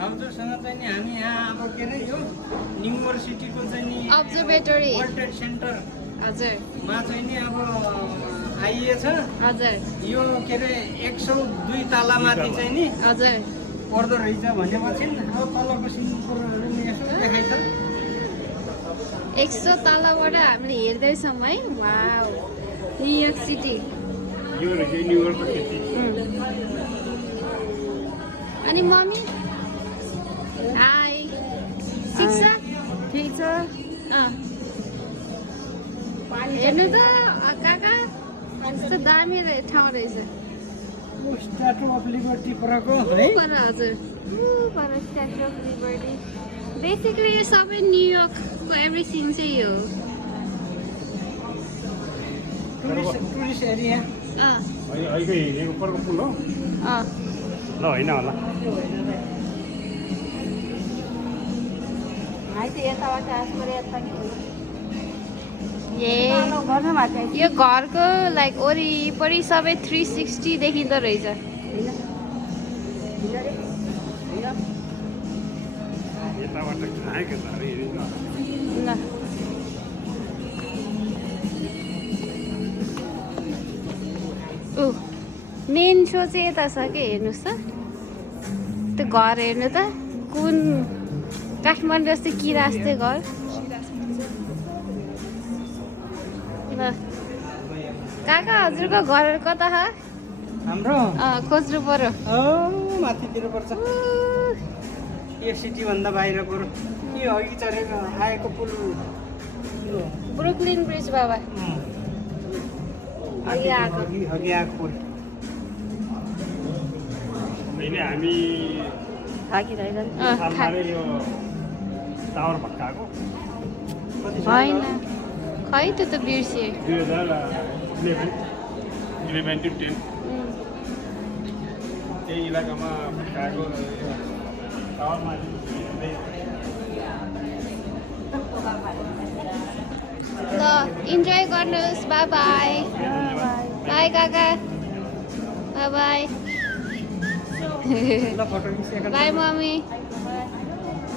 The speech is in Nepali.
भाउजूसँग चाहिँ नि हामी यहाँ अब के अरे यो युनिभर्सिटीको चाहिँ नि Observatory. वर्ल्ड ट्रेड सेन्टरमा हजुर चाहिँ नि अब आइएछ। हजुर यो के अरे 102 तलामाथि चाहिँ नि हजुर पर्दो रहेछ भनेपछि अब तलको सिङ्गापुरहरू नि यसो देखाइछ। 100 तलबाट हामीले हेर्दैछौँ है। Wow New York city. यो रहेछ न्युयोर्कको सिटी। अनि मम्मी हाई ठिक छ ठिक छ हेर्नु त काका कस्तो दामी ठाउँ रहेछ। स्ट्याचु अफ लिबर्टी परको है। पर हजुर पर स्ट्याचु अफ लिबर्टी। बेसिकली यो सबै न्युयोर्कको एभ्रिथिङ चाहिँ यो टुरिस्ट एरिया। अहिले हिँडेको उपरको पुल हो ल होइन होला। यो घरको लाइक वरिपरि सबै 360 देखिँदो रहेछ। यताबाट खाएको त अरे हिँड्नु ल मेन सो चाहिँ यता छ कि हेर्नुहोस् त त्यो घर हेर्नु त कुन काठमाडौँ जस्तै किरा जस्तै घर। ल काका हजुरको घर कता छ? हाम्रो खोज्नु पर्यो। माथितिर पर्छ। यो सिटी भन्दा बाहिरको के अघि चढेको आएको पुल ब्रुकलिन ब्रिज बाबा अघि आएको। अघि आएको पुल। अहिले हामी सालबारे यो टावर भत्काएको होइन खै त्यो त बिर्सिए। 2011 to 10 त्यही इलाकामा भत्काएको टावरमा ल इन्जोय गर्नुहोस्। बाई बाई बाई काका बाई बाई ल फोटो खिचेको बाई मम्मी।